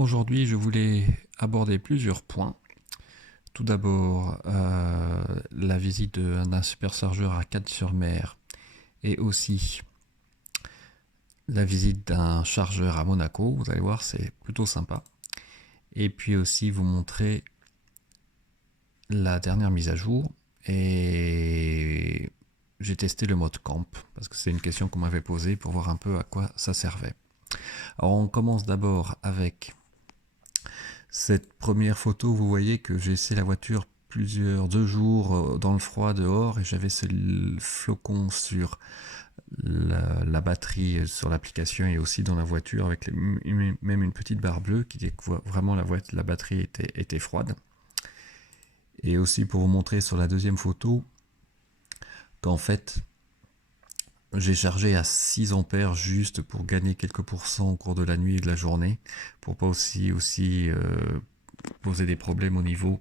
Aujourd'hui, je voulais aborder plusieurs points. Tout d'abord, la visite d'un superchargeur à Cannes-sur-Mer et aussi la visite d'un chargeur à Monaco. Vous allez voir, c'est plutôt sympa. Et puis aussi vous montrer la dernière mise à jour. Et j'ai testé le mode camp parce que c'est une question qu'on m'avait posée pour voir un peu à quoi ça servait. Alors on commence d'abord avec cette première photo. Vous voyez que j'ai laissé la voiture 2 jours dans le froid dehors et j'avais ce flocon sur la batterie, sur l'application et aussi dans la voiture avec même une petite barre bleue qui dit que vraiment la batterie était froide. Et aussi pour vous montrer sur la deuxième photo qu'en fait j'ai chargé à 6 ampères juste pour gagner quelques pourcents au cours de la nuit et de la journée, pour pas aussi poser des problèmes au niveau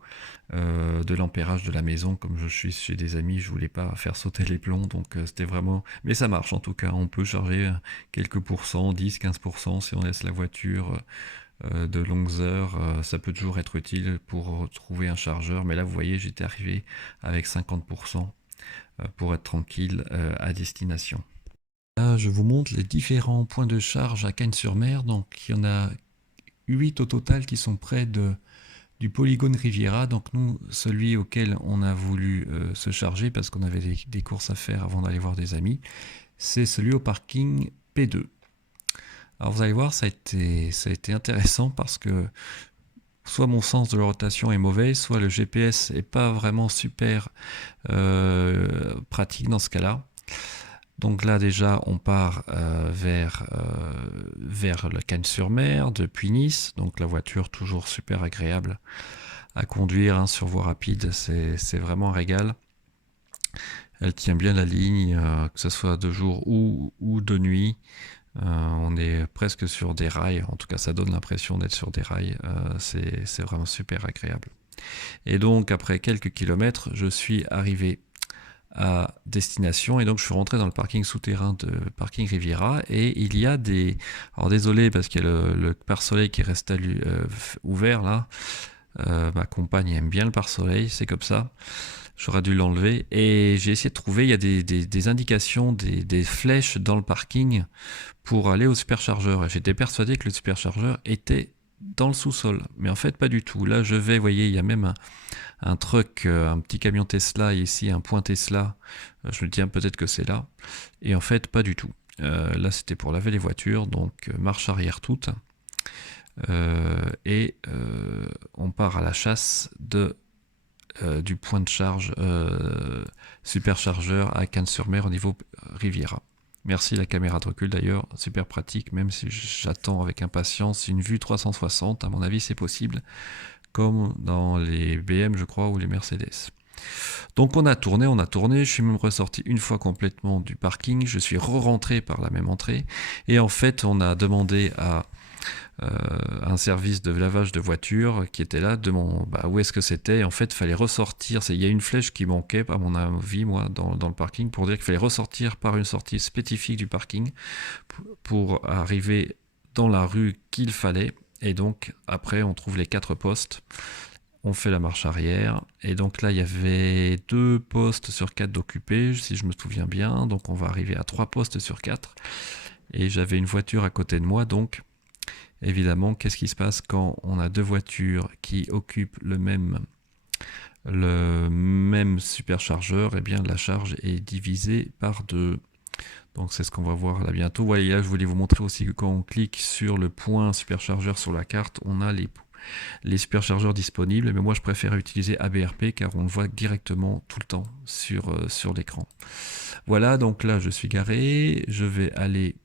de l'ampérage de la maison. Comme je suis chez des amis, je voulais pas faire sauter les plombs, donc c'était vraiment... Mais ça marche en tout cas, on peut charger quelques pourcents, 10-15% si on laisse la voiture de longues heures. Ça peut toujours être utile pour trouver un chargeur, mais là vous voyez j'étais arrivé avec 50% pour être tranquille à destination. Là, je vous montre les différents points de charge à Cannes-sur-Mer. Donc, il y en a 8 au total qui sont près du polygone Riviera. Donc, nous, celui auquel on a voulu se charger parce qu'on avait des courses à faire avant d'aller voir des amis, c'est celui au parking P2. Alors, vous allez voir, ça a été intéressant parce que soit mon sens de la rotation est mauvais, soit le GPS n'est pas vraiment super pratique dans ce cas-là. Donc là déjà on part vers le Cannes-sur-Mer depuis Nice. Donc la voiture toujours super agréable à conduire hein, sur voie rapide, c'est vraiment un régal. Elle tient bien la ligne, que ce soit de jour ou de nuit. On est presque sur des rails, en tout cas ça donne l'impression d'être sur des rails, c'est vraiment super agréable. Et donc après quelques kilomètres, je suis arrivé à destination et donc je suis rentré dans le parking souterrain de parking Riviera et il y a des... Alors désolé parce qu'il y a le pare-soleil qui reste ouvert là. Ma compagne aime bien le pare-soleil, c'est comme ça. J'aurais dû l'enlever et j'ai essayé de trouver, il y a des indications, des flèches dans le parking pour aller au superchargeur. Et j'étais persuadé que le superchargeur était dans le sous-sol, mais en fait pas du tout. Là je vais, vous voyez, il y a même un truck, un petit camion Tesla et ici un point Tesla. Je me dis peut-être que c'est là. Et en fait pas du tout. Là c'était pour laver les voitures, donc marche arrière toute. Et on part à la chasse du point de charge superchargeur à Cannes-sur-Mer au niveau Riviera. Merci la caméra de recul d'ailleurs, super pratique, même si j'attends avec impatience une vue 360, à mon avis c'est possible, comme dans les BM je crois ou les Mercedes. Donc on a tourné, je suis même ressorti une fois complètement du parking, je suis re-rentré par la même entrée, et en fait on a demandé à un service de lavage de voiture qui était là, où est-ce que c'était. En fait, il fallait ressortir. Il y a une flèche qui manquait, à mon avis, moi, dans le parking, pour dire qu'il fallait ressortir par une sortie spécifique du parking pour arriver dans la rue qu'il fallait. Et donc, après, on trouve les 4 postes. On fait la marche arrière. Et donc là, il y avait 2 postes sur 4 d'occupés, si je me souviens bien. Donc, on va arriver à 3 postes sur 4. Et j'avais une voiture à côté de moi, donc évidemment, qu'est-ce qui se passe quand on a 2 voitures qui occupent le même superchargeur? Eh bien, la charge est divisée par 2. Donc, c'est ce qu'on va voir là bientôt. Voilà, là, je voulais vous montrer aussi que quand on clique sur le point superchargeur sur la carte, on a les superchargeurs disponibles. Mais moi, je préfère utiliser ABRP car on le voit directement tout le temps sur l'écran. Voilà, donc là, je suis garé. Je vais aller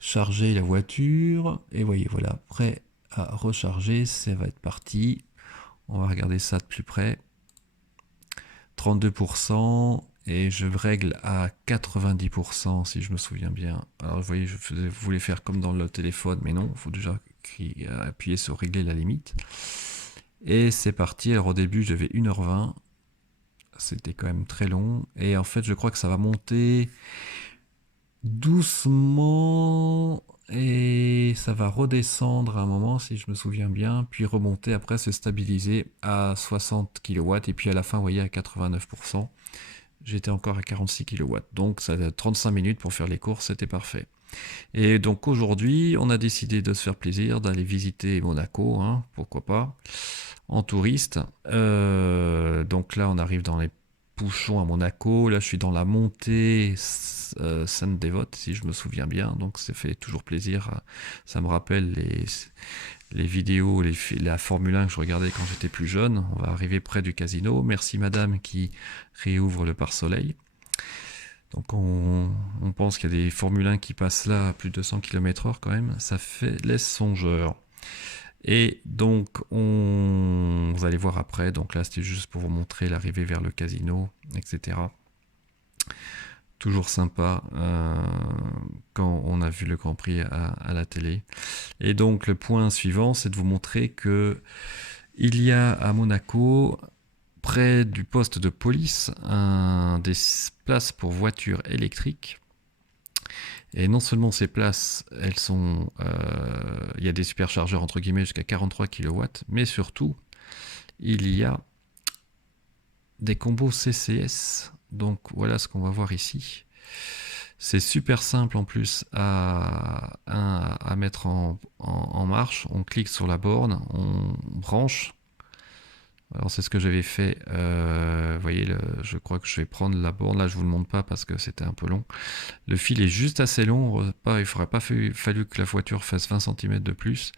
charger la voiture et voyez, voilà, prêt à recharger, ça va être parti. On va regarder ça de plus près. 32% et je règle à 90% si je me souviens bien. Alors vous voyez, je voulais faire comme dans le téléphone, mais non, il faut déjà appuyer sur régler la limite. Et c'est parti. Alors au début, j'avais 1h20. C'était quand même très long. Et en fait, je crois que ça va monter doucement et ça va redescendre à un moment si je me souviens bien, puis remonter après, se stabiliser à 60 kW et puis à la fin, vous voyez, à 89%. J'étais encore à 46 kW, donc ça a 35 minutes pour faire les courses, c'était parfait. Et donc aujourd'hui, on a décidé de se faire plaisir, d'aller visiter Monaco, hein, pourquoi pas, en touriste. Donc là, on arrive dans les bouchons à Monaco. Là, je suis dans la montée Sainte-Dévote, si je me souviens bien. Donc ça fait toujours plaisir. Ça me rappelle les vidéos, la Formule 1 que je regardais quand j'étais plus jeune. On va arriver près du casino. Merci madame qui réouvre le pare-soleil. Donc on pense qu'il y a des Formule 1 qui passent là à plus de 200 km/h quand même. Ça laisse songeur. Et donc vous allez voir après. Donc là c'était juste pour vous montrer l'arrivée vers le casino, etc. Toujours sympa quand on a vu le Grand Prix à la télé. Et donc le point suivant, c'est de vous montrer que il y a à Monaco, près du poste de police, des places pour voitures électriques. Et non seulement ces places, elles sont, il y a des superchargeurs entre guillemets jusqu'à 43 kW, mais surtout, il y a des combos CCS. Donc voilà ce qu'on va voir ici. C'est super simple en plus à mettre en marche. On clique sur la borne, on branche. Alors c'est ce que j'avais fait. Vous voyez, je crois que je vais prendre la borne. Là, je vous le montre pas parce que c'était un peu long. Le fil est juste assez long. Il n'aurait pas fallu que la voiture fasse 20 cm de plus.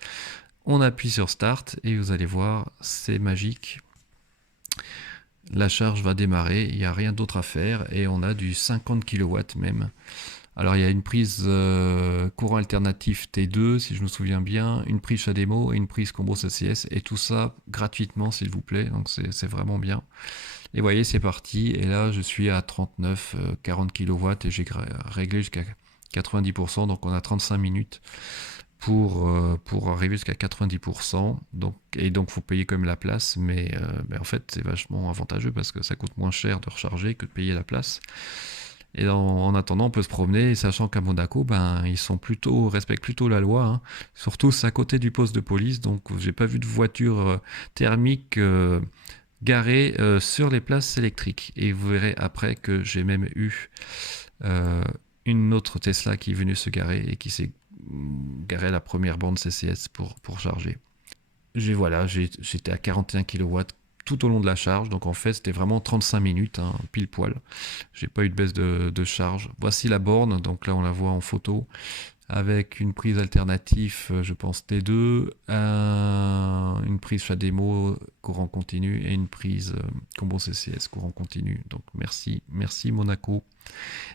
On appuie sur Start et vous allez voir, c'est magique. La charge va démarrer, il n'y a rien d'autre à faire et on a du 50 kW même. Alors il y a une prise courant alternatif T2 si je me souviens bien, une prise CHAdeMO et une prise combo CCS et tout ça gratuitement s'il vous plaît, donc c'est vraiment bien. Et vous voyez c'est parti et là je suis à 39-40 kW et j'ai réglé jusqu'à 90%, donc on a 35 minutes pour arriver jusqu'à 90%. Et donc, faut payer quand même la place. Mais en fait, c'est vachement avantageux parce que ça coûte moins cher de recharger que de payer la place. Et en attendant, on peut se promener, sachant qu'à Monaco, ils respectent plutôt la loi. Hein. Surtout, c'est à côté du poste de police. Donc, j'ai pas vu de voiture thermique garée sur les places électriques. Et vous verrez après que j'ai même eu une autre Tesla qui est venue se garer et qui s'est garé à la première borne CCS pour charger. J'étais à 41 kW tout au long de la charge, donc en fait c'était vraiment 35 minutes, hein, pile poil. J'ai pas eu de baisse de charge. Voici la borne, donc là on la voit en photo, avec une prise alternative, je pense T2, une prise CHAdeMO courant continu et une prise combo CCS courant continu. Donc merci Monaco.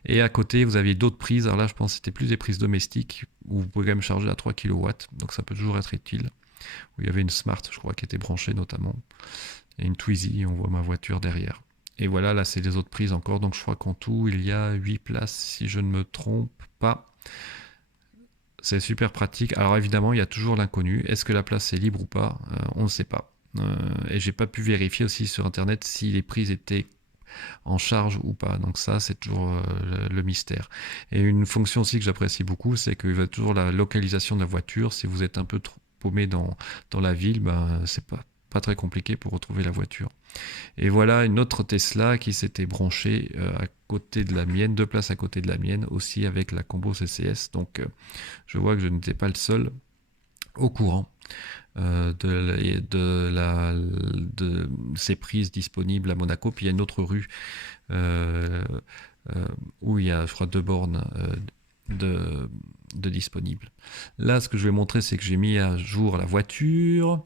Et à côté, vous aviez d'autres prises. Alors là, je pense que c'était plus des prises domestiques où vous pouvez quand même charger à 3 kW. Donc ça peut toujours être utile. Où il y avait une Smart, je crois, qui était branchée notamment. Et une Twizy, on voit ma voiture derrière. Et voilà, là, c'est les autres prises encore. Donc je crois qu'en tout, il y a 8 places, si je ne me trompe pas. C'est super pratique. Alors évidemment, il y a toujours l'inconnu. Est-ce que la place est libre ou pas? On ne sait pas. Et j'ai pas pu vérifier aussi sur Internet si les prises étaient en charge ou pas. Donc ça, c'est toujours le mystère. Et une fonction aussi que j'apprécie beaucoup, c'est qu'il va toujours la localisation de la voiture. Si vous êtes un peu trop paumé dans la ville, c'est pas très compliqué pour retrouver la voiture. Et voilà une autre Tesla qui s'était branchée à côté de la mienne, 2 places à côté de la mienne, aussi avec la combo CCS. Donc je vois que je n'étais pas le seul au courant de ces prises disponibles à Monaco. Puis il y a une autre rue où il y a, je crois, 2 bornes de disponibles. Là, ce que je vais montrer, c'est que j'ai mis à jour la voiture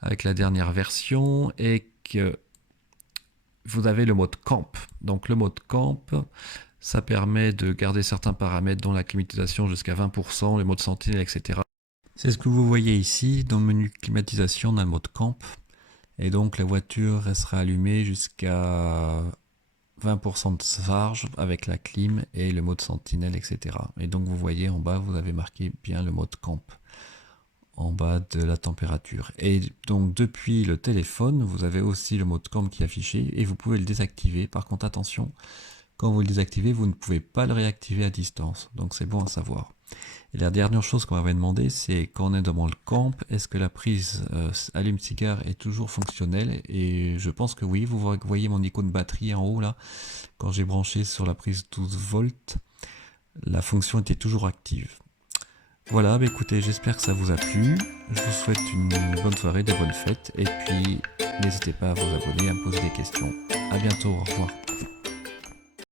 avec la dernière version et que vous avez le mode camp. Donc le mode camp, ça permet de garder certains paramètres dont la climatisation jusqu'à 20%, le mode sentinelle, etc. C'est ce que vous voyez ici dans le menu climatisation, dans le mode camp. Et donc la voiture restera allumée jusqu'à 20% de charge avec la clim et le mode sentinelle, etc. Et donc vous voyez en bas, vous avez marqué bien le mode camp en bas de la température. Et donc depuis le téléphone, vous avez aussi le mode camp qui est affiché et vous pouvez le désactiver. Par contre, attention, quand vous le désactivez, vous ne pouvez pas le réactiver à distance. Donc c'est bon à savoir. Et la dernière chose qu'on m'avait demandé, c'est quand on est devant le camp, est-ce que la prise allume-cigare est toujours fonctionnelle? Et je pense que oui, vous voyez mon icône batterie en haut là. Quand j'ai branché sur la prise 12 volts, la fonction était toujours active. Voilà, bah écoutez, j'espère que ça vous a plu. Je vous souhaite une bonne soirée, de bonnes fêtes. Et puis, n'hésitez pas à vous abonner, à me poser des questions. À bientôt, au revoir.